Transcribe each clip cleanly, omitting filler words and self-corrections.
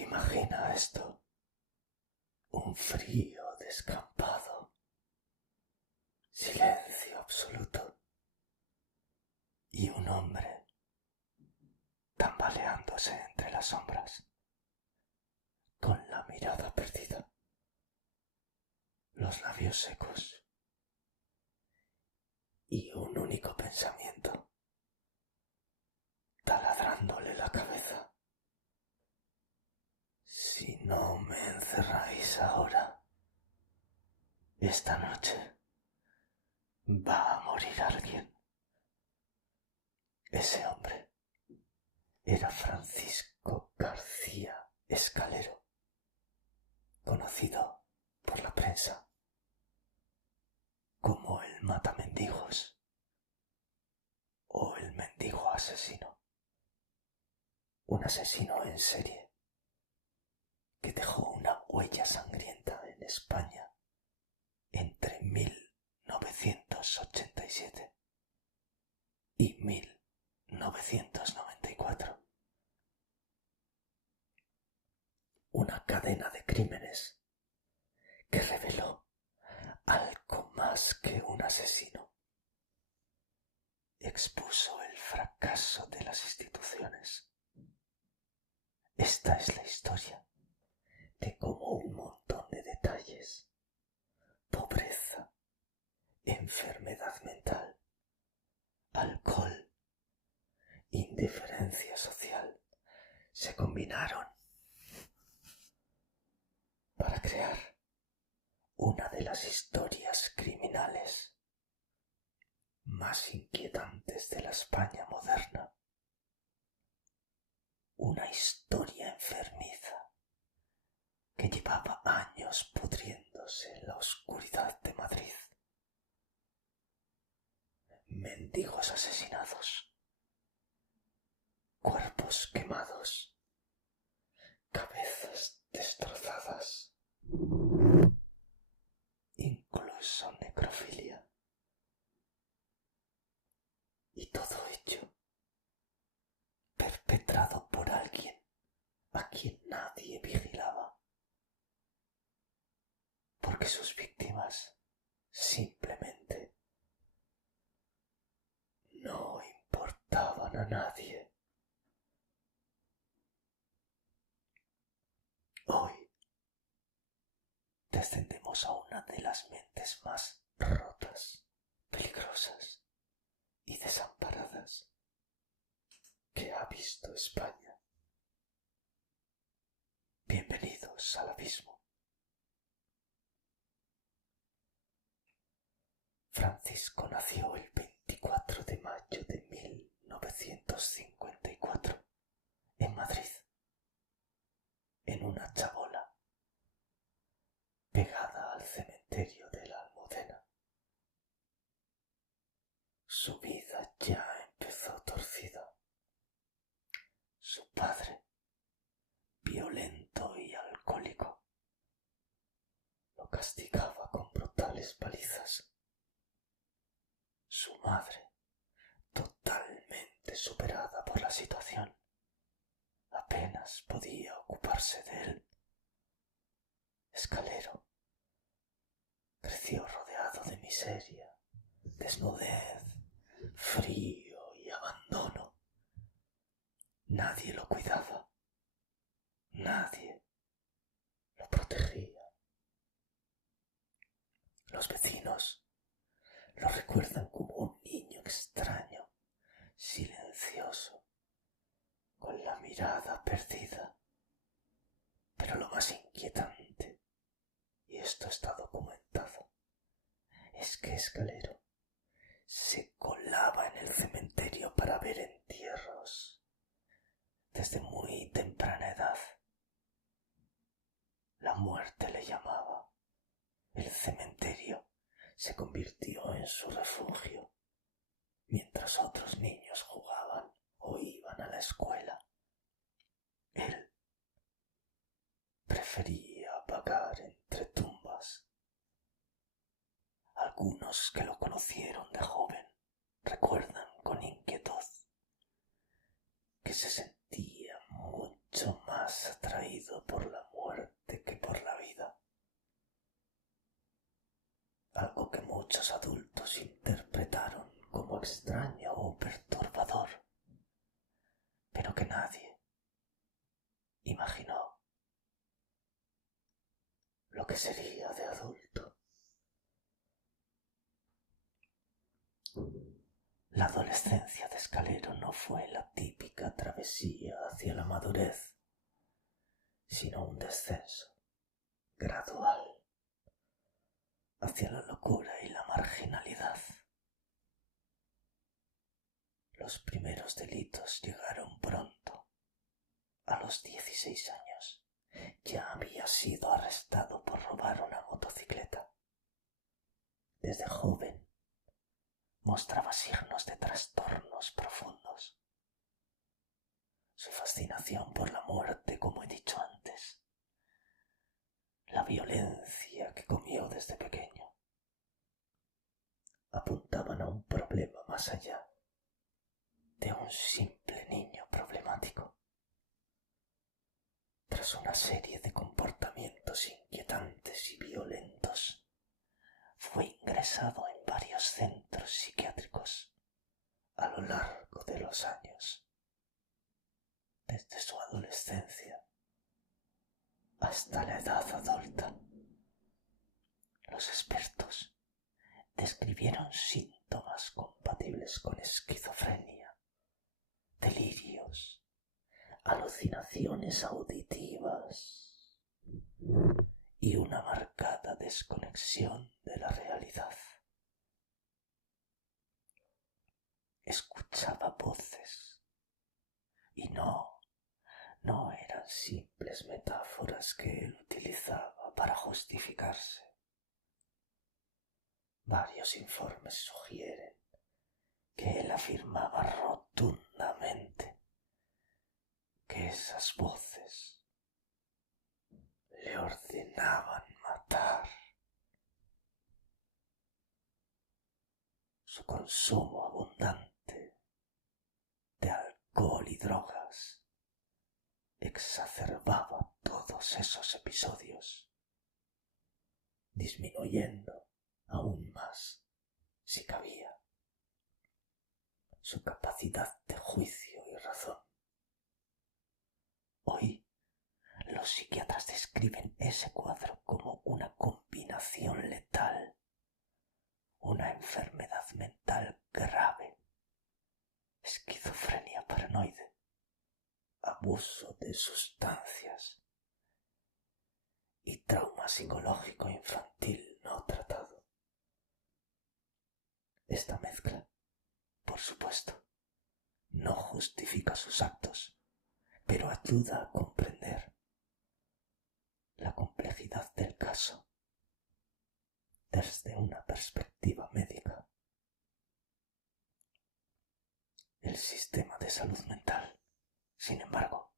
Imagina esto, un frío descampado, silencio absoluto y un hombre tambaleándose entre las sombras, con la mirada perdida, los labios secos y un único pensamiento taladrándole la cabeza. Si no me encerráis ahora, esta noche va a morir alguien. Ese hombre era Francisco García Escalero, conocido por la prensa como el matamendigos o el mendigo asesino. Un asesino en serie que dejó una huella sangrienta en España entre 1987 y 1994. Una cadena de crímenes que reveló algo más que un asesino. Expuso el fracaso de las instituciones. Esta es la historia de cómo un montón de detalles, pobreza, enfermedad mental, alcohol, indiferencia social, se combinaron para crear una de las historias criminales más inquietantes de la España moderna. Una historia enfermiza que llevaba años pudriéndose en la oscuridad de Madrid. Mendigos asesinados, cuerpos quemados, cabezas destrozadas, incluso necrofilia. Y todo ello perpetrado por alguien a quien nadie vigilaba, porque sus víctimas simplemente no importaban a nadie. Hoy descendemos a una de las mentes más rotas, peligrosas y desamparadas que ha visto España. Bienvenidos al abismo. Francisco nació el 24 de mayo de 1954 en Madrid, en una chabola pegada al cementerio de la Almudena. Su vida ya empezó torcida. Su padre, violento y alcohólico, lo castigaba con brutales palizas. Su madre, totalmente superada por la situación, apenas podía ocuparse de él. Escalero creció rodeado de miseria, desnudez, frío y abandono. Nadie lo cuidaba, nadie lo protegía. Los vecinos lo recuerdan como un niño extraño, silencioso, con la mirada perdida. Pero lo más inquietante, y esto está documentado, es que Escalero se colaba en el cementerio para ver entierros desde muy temprana edad. La muerte le llamaba. El cementerio se convirtió en su refugio, mientras otros niños jugaban o iban a la escuela. Él prefería vagar entre tumbas. Algunos que lo conocieron de joven recuerdan con inquietud que se sentía mucho más más atraído por la muerte que por la vida, algo que muchos adultos interpretaron como extraño o perturbador, pero que nadie imaginó lo que sería de adulto. La adolescencia de Escalero no fue la típica travesía hacia la madurez, sino un descenso gradual hacia la locura y la marginalidad. Los primeros delitos llegaron pronto. A los 16 años ya había sido arrestado por robar una motocicleta. Desde joven mostraba signos de trastornos profundos. Su fascinación por la muerte, como he dicho antes, la violencia que comió desde pequeño, apuntaban a un problema más allá de un simple niño problemático. Tras una serie de comportamientos inquietantes y violentos, fue ingresado en varios centros psiquiátricos a lo largo de los años, desde su adolescencia hasta la edad adulta. Los expertos describieron síntomas compatibles con esquizofrenia, delirios, alucinaciones auditivas y una marcada desconexión de la realidad. Escuchaba voces y no eran simples metáforas que él utilizaba para justificarse. Varios informes sugieren que él afirmaba rotundamente que esas voces le ordenaban matar. Su consumo abundante de alcohol y drogas exacerbaba todos esos episodios, disminuyendo aún más, si cabía, su capacidad de juicio y razón. Hoy, los psiquiatras describen ese cuadro como una combinación letal, una enfermedad mental grave, esquizofrenia paranoide, abuso de sustancias y trauma psicológico infantil no tratado. Esta mezcla, por supuesto, no justifica sus actos, pero ayuda a comprender la complejidad del caso desde una perspectiva médica. El sistema de salud mental, sin embargo,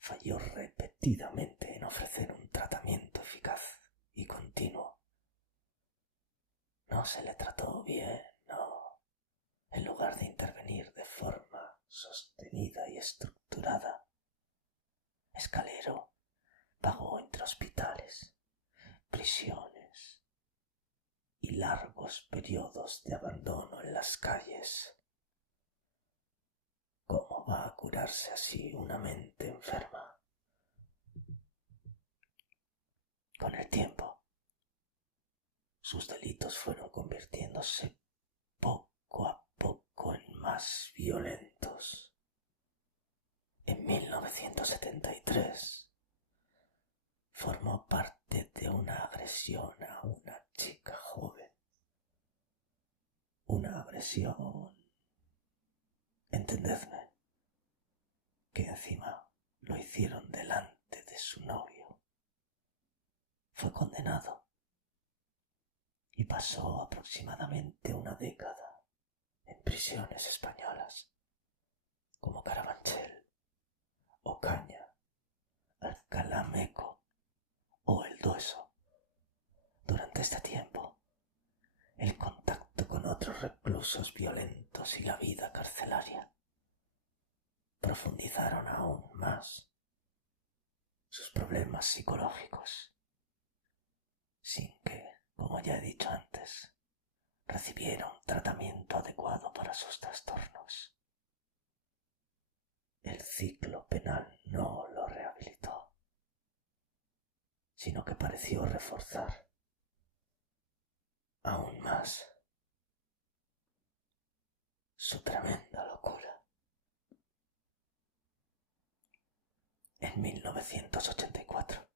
falló repetidamente en ofrecer un tratamiento eficaz y continuo. No se le trató bien, no. En lugar de intervenir de forma sostenida y estructurada, Escalero vagó entre hospitales, prisiones y largos periodos de abandono en las calles. ¿Cómo va a curarse así una mente enferma? Con el tiempo, sus delitos fueron convirtiéndose poco a poco en más violentos. En 1973 formó parte de una agresión a una chica joven. Una agresión, entendedme, que encima lo hicieron delante de su novio. Fue condenado y pasó aproximadamente una década en prisiones españolas como Carabanchel, Ocaña, Alcalá Meco o El Dueso. Durante este tiempo, el contacto con otros reclusos violentos y la vida carcelaria profundizaron aún más sus problemas psicológicos, sin que, como ya he dicho antes, recibiera un tratamiento adecuado para sus trastornos. El ciclo penal no lo rehabilitó, sino que pareció reforzar aún más su tremenda locura. En 1984,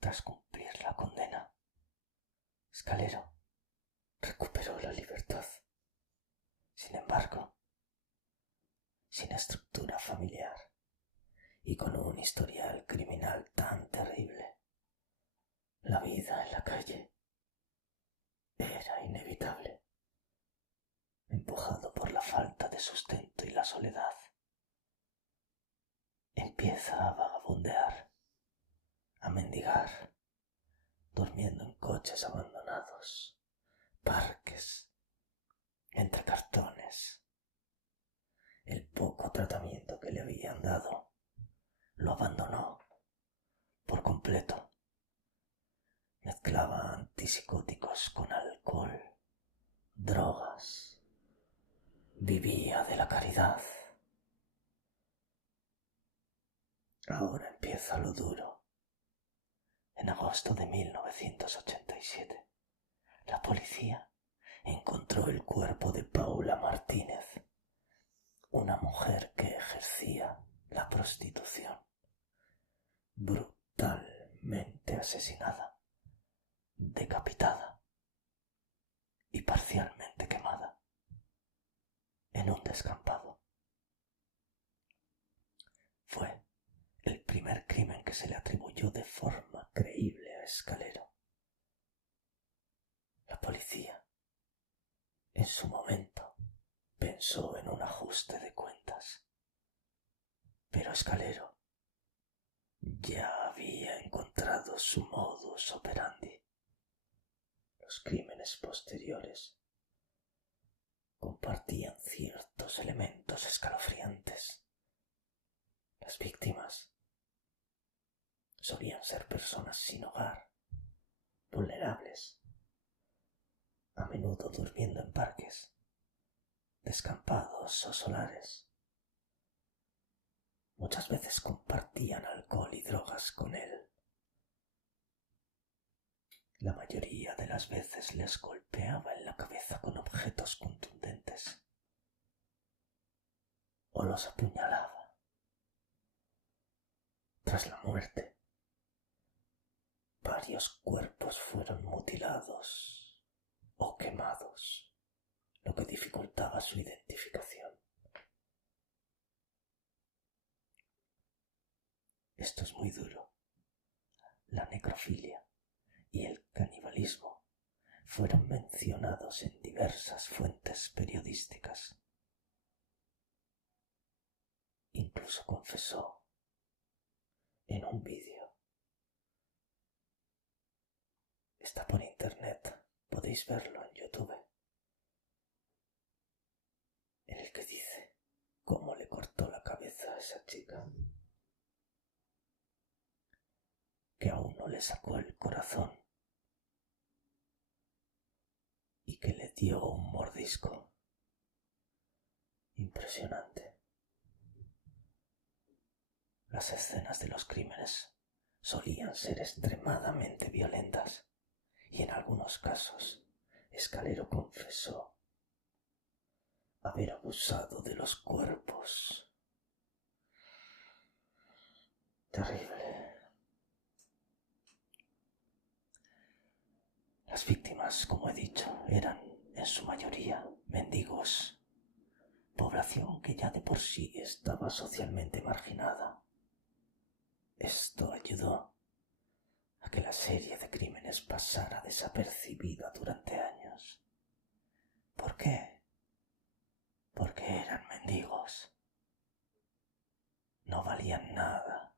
tras cumplir la condena, Scalero recuperó la libertad. Sin embargo, sin estructura familiar y con un historial criminal tan terrible, la vida en la calle era inevitable. Empujado por la falta de sustento y la soledad, empieza a vagabundear, a mendigar, durmiendo en coches abandonados, parques, entre cartones. El poco tratamiento que le habían dado lo abandonó por completo. Mezclaba antipsicóticos con alcohol, drogas. Vivía de la caridad. Ahora empieza lo duro. En agosto de 1987, la policía encontró el cuerpo de Paula Martínez, una mujer que ejercía la prostitución, brutalmente asesinada, decapitada y parcialmente quemada en un descampado. Fue el primer crimen que se le atribuyó de forma creíble a Scalero. La policía, en su momento, pensó en un ajuste de cuentas, pero Scalero ya había encontrado su modus operandi. Los crímenes posteriores compartían ciertos elementos escalofriantes. Las víctimas solían ser personas sin hogar, vulnerables, a menudo durmiendo en parques, descampados o solares. Muchas veces compartían alcohol y drogas con él. La mayoría de las veces les golpeaba en la cabeza con objetos contundentes o los apuñalaba. Tras la muerte, varios cuerpos fueron mutilados o quemados, lo que dificultaba su identificación. Esto es muy duro. La necrofilia y el canibalismo fueron mencionados en diversas fuentes periodísticas. Incluso confesó en un vídeo. Está por internet, podéis verlo en YouTube, en el que dice cómo le cortó la cabeza a esa chica, que aún no le sacó el corazón y que le dio un mordisco. Impresionante. Las escenas de los crímenes solían ser extremadamente violentas y en algunos casos Scalero confesó haber abusado de los cuerpos. Terrible. Las víctimas, como he dicho, eran en su mayoría mendigos, población que ya de por sí estaba socialmente marginada. Esto ayudó a que la serie de crímenes pasara desapercibida durante años. ¿Por qué? Porque eran mendigos. No valían nada.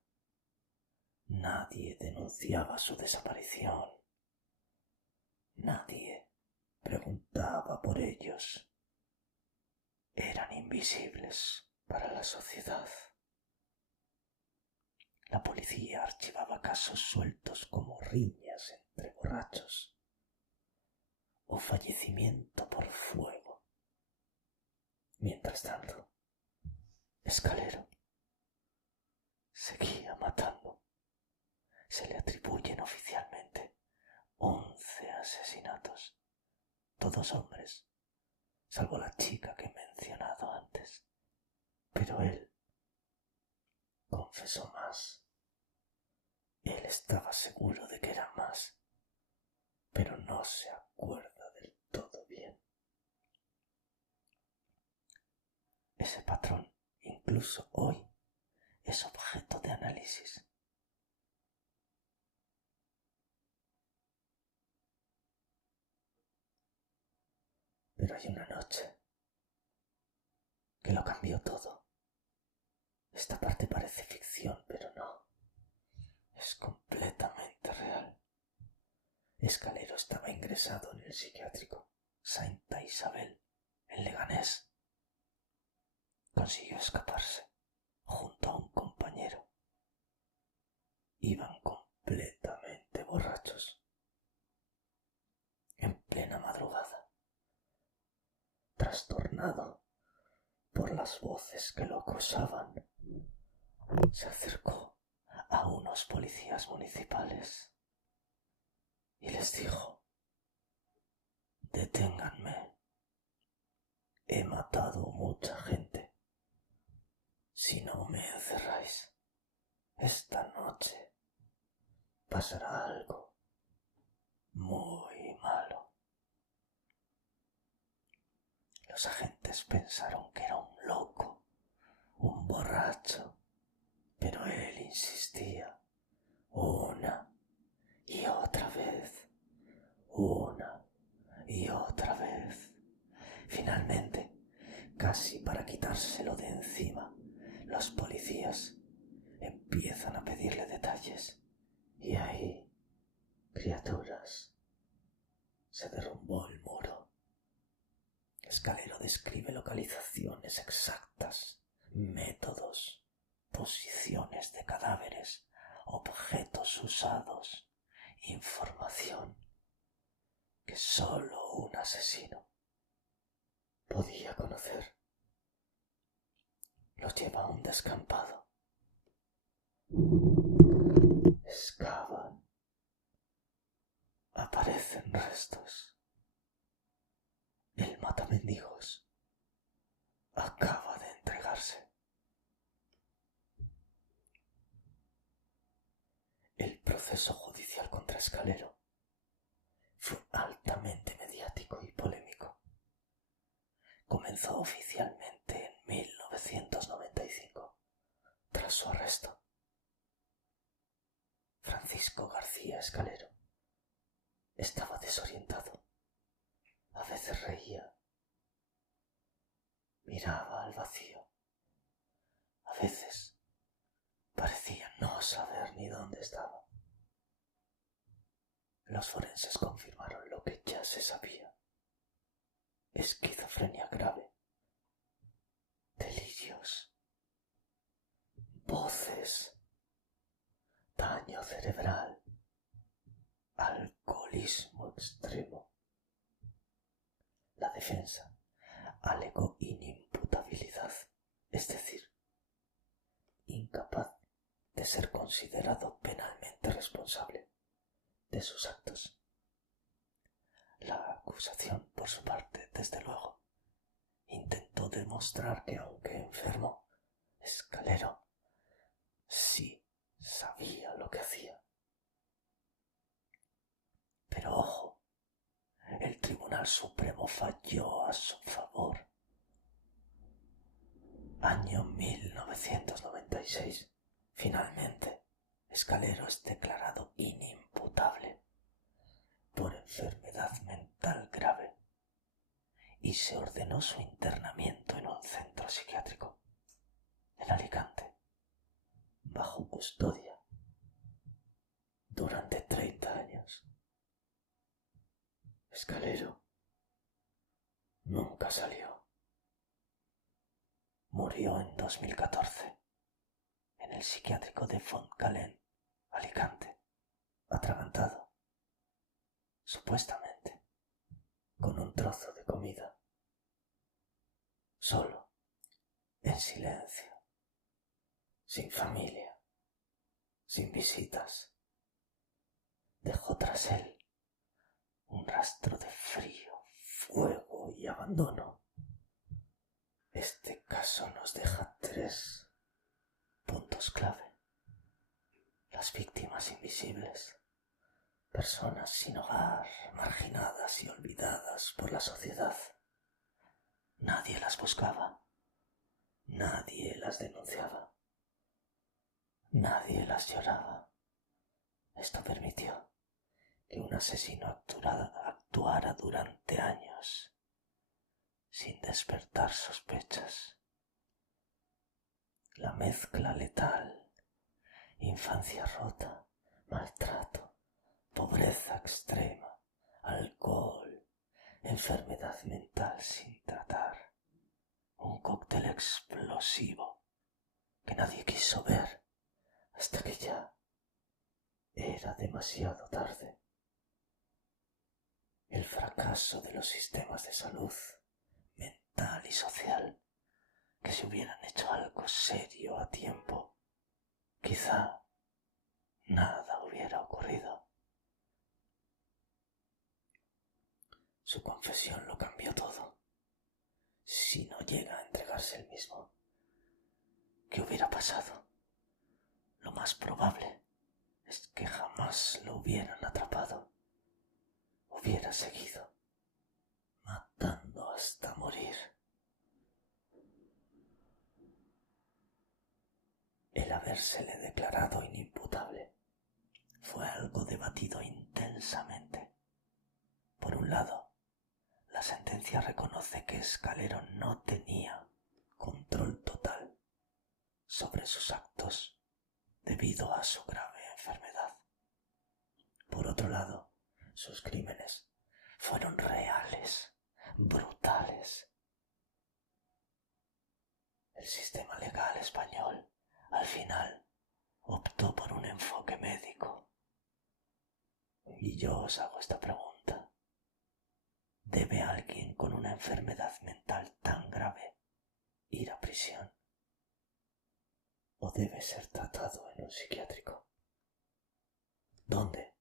Nadie denunciaba su desaparición. Nadie preguntaba por ellos. Eran invisibles para la sociedad. La policía archivaba casos sueltos como riñas entre borrachos o fallecimiento por fuego. Mientras tanto, Escalero seguía matando. Se le atribuyen oficialmente 11 asesinatos, todos hombres, salvo la chica que he mencionado antes. Pero él confesó más. Él estaba seguro de que eran más, pero no se acuerda del todo bien. Ese patrón, incluso hoy, es objeto de análisis. Pero hay una noche que lo cambió todo. Esta parte parece ficción, pero no. Es completamente real. Escalero estaba ingresado en el psiquiátrico Santa Isabel, en Leganés. Consiguió escaparse junto a un compañero. Iban completamente borrachos. En plena madrugada, trastornado por las voces que lo acosaban, se acercó a unos policías municipales y les dijo: «Deténganme, he matado mucha gente. Si no me encerráis, esta noche pasará algo muy malo». Los agentes pensaron que era un loco, un borracho, pero él insistía una y otra vez, una y otra vez. Finalmente, casi para quitárselo de encima, los policías empiezan a pedirle detalles. Y ahí, criaturas, se derrumbó el muro. Escalero describe localizaciones exactas, métodos, posiciones de cadáveres, objetos usados, información que solo un asesino podía conocer. Los lleva a un descampado. Excavan. Aparecen restos. El matamendigos acaba de entregarse. El proceso judicial contra Escalero fue altamente mediático y polémico. Comenzó oficialmente en 1995, tras su arresto. Francisco García Escalero estaba desorientado. A veces reía, miraba al vacío. A veces parecía no saber ni dónde estaba. Los forenses confirmaron lo que ya se sabía: esquizofrenia grave, delirios, voces, daño cerebral, alcoholismo extremo. La defensa alegó inimputabilidad, es decir, incapaz de ser considerado penalmente responsable de sus actos. La acusación, por su parte, desde luego, intentó demostrar que, aunque enfermo, Escalero sí sabía lo que hacía. Pero ojo, el Tribunal Supremo falló a su favor. Año 1996. Finalmente, Escalero es declarado inimputable por enfermedad mental grave y se ordenó su internamiento en un centro psiquiátrico en Alicante, bajo custodia, durante 30 años. Escalero nunca salió. Murió en 2014, en el el psiquiátrico de Fontcalent, Alicante, atragantado, supuestamente, con un trozo de comida, solo, en silencio, sin familia, sin visitas. Dejó tras él un rastro de frío, fuego y abandono. Este caso nos deja 3 puntos clave. Las víctimas invisibles, personas sin hogar, marginadas y olvidadas por la sociedad. Nadie las buscaba, nadie las denunciaba, nadie las lloraba. Esto permitió que un asesino actuara durante años sin despertar sospechas. La mezcla letal, infancia rota, maltrato, pobreza extrema, alcohol, enfermedad mental sin tratar, un cóctel explosivo que nadie quiso ver hasta que ya era demasiado tarde. El fracaso de los sistemas de salud mental y social, que si hubieran hecho algo serio a tiempo, quizá nada hubiera ocurrido. Su confesión lo cambió todo. Si no llega a entregarse él mismo, ¿qué hubiera pasado? Lo más probable es que jamás lo hubieran atrapado. Hubiera seguido matando hasta morir. El habérsele declarado inimputable fue algo debatido intensamente. Por un lado, la sentencia reconoce que Escalero no tenía control total sobre sus actos debido a su grave enfermedad. Por otro lado, sus crímenes fueron reales, brutales. El sistema legal español, al final, optó por un enfoque médico. Y yo os hago esta pregunta. ¿Debe alguien con una enfermedad mental tan grave ir a prisión? ¿O debe ser tratado en un psiquiátrico? ¿Dónde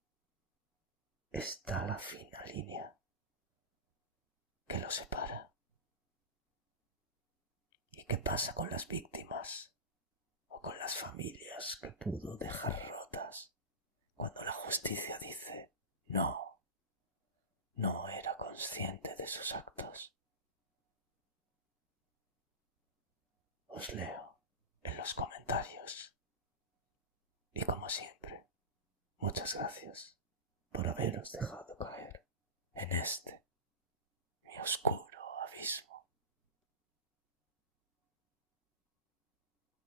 está la fina línea que lo separa? ¿Y qué pasa con las víctimas o con las familias que pudo dejar rotas cuando la justicia dice no era consciente de sus actos? Os leo en los comentarios. Y como siempre, muchas gracias por haberos dejado caer en este mi oscuro abismo.